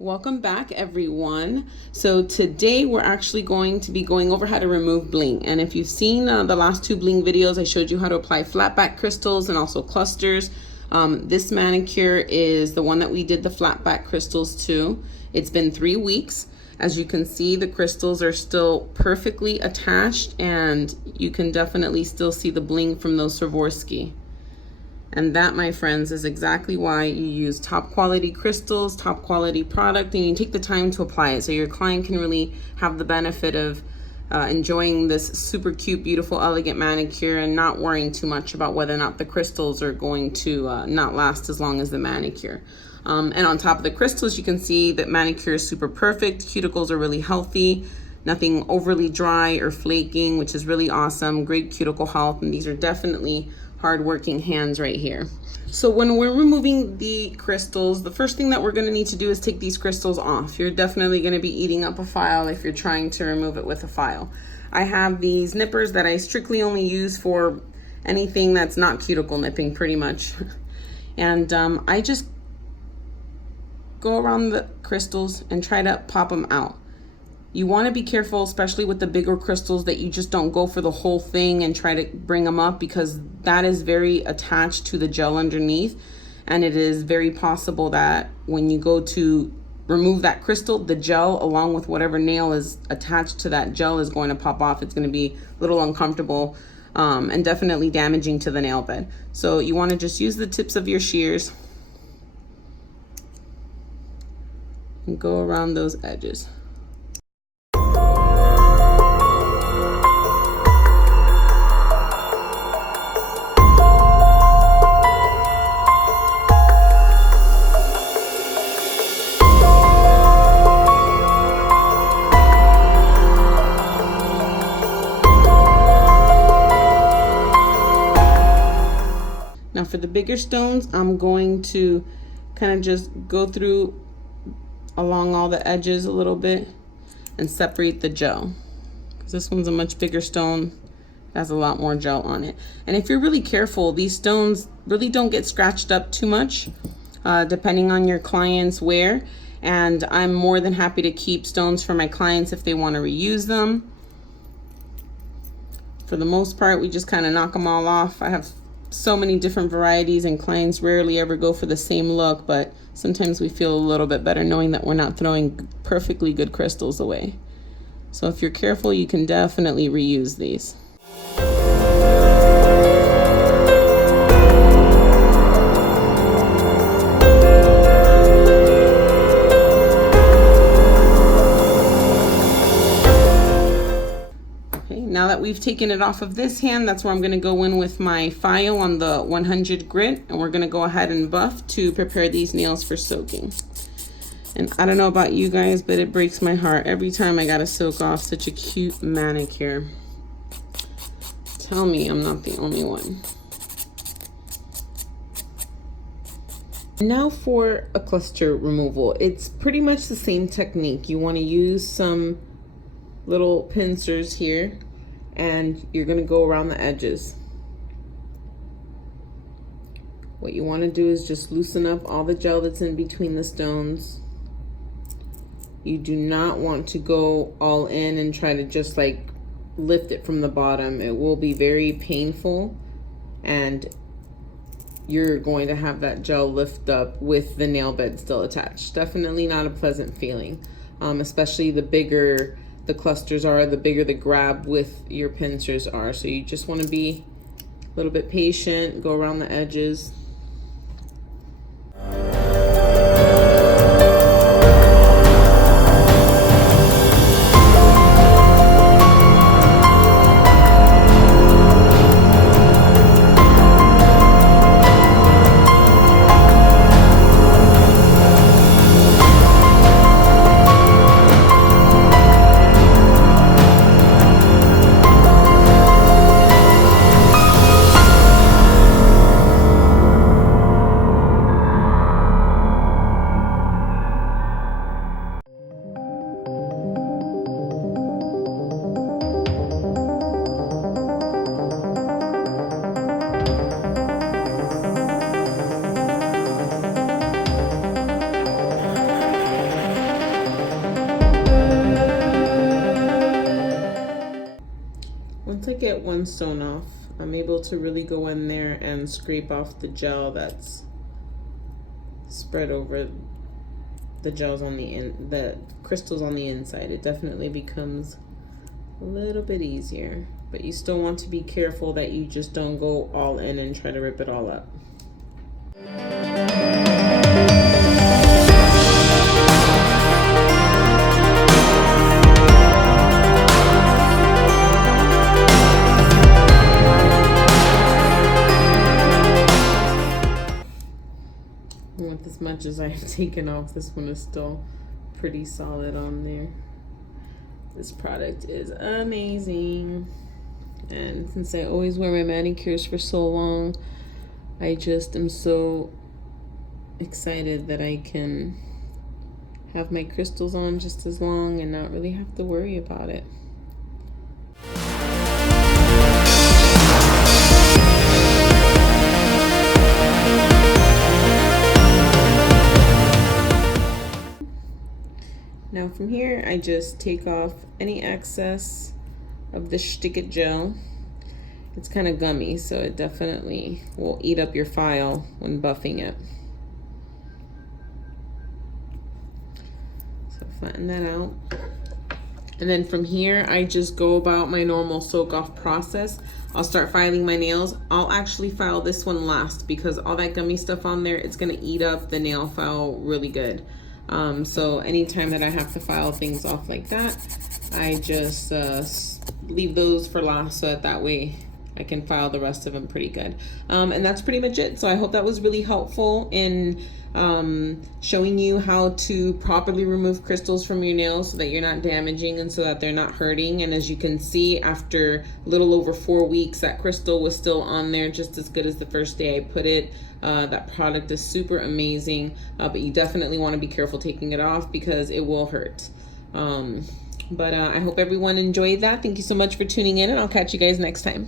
Welcome back, everyone. So today we're actually going to be going over how to remove bling. And if you've seen the last two bling videos, I showed you how to apply flat back crystals and also clusters. This manicure is the one that we did the flat back crystals to. It's been 3 weeks. As you can see, the crystals are still perfectly attached, and you can definitely still see the bling from those Swarovski. And that, my friends, is exactly why you use top quality crystals, top quality product, and you take the time to apply it so your client can really have the benefit of enjoying this super cute, beautiful, elegant manicure and not worrying too much about whether or not the crystals are going to not last as long as the manicure. And on top of the crystals, you can see that manicure is super perfect. Cuticles are really healthy, nothing overly dry or flaking, which is really awesome. Great cuticle health, and these are definitely hard-working hands right here. So when we're removing the crystals, the first thing that we're going to need to do is take these crystals off. You're definitely going to be eating up a file if you're trying to remove it with a file. I have these nippers that I strictly only use for anything that's not cuticle nipping, pretty much. And I just go around the crystals and try to pop them out. You want to be careful, especially with the bigger crystals, that you just don't go for the whole thing and try to bring them up, because that is very attached to the gel underneath. And it is very possible that when you go to remove that crystal, the gel along with whatever nail is attached to that gel is going to pop off. It's going to be a little uncomfortable and definitely damaging to the nail bed. So you want to just use the tips of your shears and go around those edges. Now for the bigger stones, I'm going to kind of just go through along all the edges a little bit and separate the gel. Because this one's a much bigger stone, it has a lot more gel on it. And if you're really careful, these stones really don't get scratched up too much, depending on your client's wear. And I'm more than happy to keep stones for my clients if they want to reuse them. For the most part, we just kind of knock them all off. I have so many different varieties, and clients rarely ever go for the same look, but sometimes we feel a little bit better knowing that we're not throwing perfectly good crystals away. So if you're careful, you can definitely reuse these. Now that we've taken it off of this hand, that's where I'm going to go in with my file on the 100 grit, and we're going to go ahead and buff to prepare these nails for soaking. And I don't know about you guys, but it breaks my heart every time I gotta soak off such a cute manicure. Tell me I'm not the only one. Now for a cluster removal. It's pretty much the same technique. You want to use some little pincers here, and you're going to go around the edges. What you want to do is just loosen up all the gel that's in between the stones. You do not want to go all in and try to just like lift it from the bottom. It will be very painful, and you're going to have that gel lift up with the nail bed still attached. Definitely not a pleasant feeling, especially the bigger the clusters are, the bigger the grab with your pincers are. So you just want to be a little bit patient, go around the edges. Once I get one stone off, I'm able to really go in there and scrape off the gel that's spread over the gels on the crystals on the inside. It definitely becomes a little bit easier, but you still want to be careful that you just don't go all in and try to rip it all up. With as much as I've taken off, this one is still pretty solid on there. This product is amazing. And since I always wear my manicures for so long, I just am so excited that I can have my crystals on just as long and not really have to worry about it. Now from here, I just take off any excess of the Stick-It gel. It's kind of gummy, so it definitely will eat up your file when buffing it. So flatten that out. And then from here, I just go about my normal soak off process. I'll start filing my nails. I'll actually file this one last because all that gummy stuff on there, it's gonna eat up the nail file really good. So anytime that I have to file things off like that, I just leave those for last so that way I can file the rest of them pretty good. And that's pretty much it. So I hope that was really helpful in showing you how to properly remove crystals from your nails so that you're not damaging and so that they're not hurting. And as you can see, after a little over 4 weeks, that crystal was still on there just as good as the first day I put it. That product is super amazing, but you definitely want to be careful taking it off because it will hurt. But I hope everyone enjoyed that. Thank you so much for tuning in, and I'll catch you guys next time.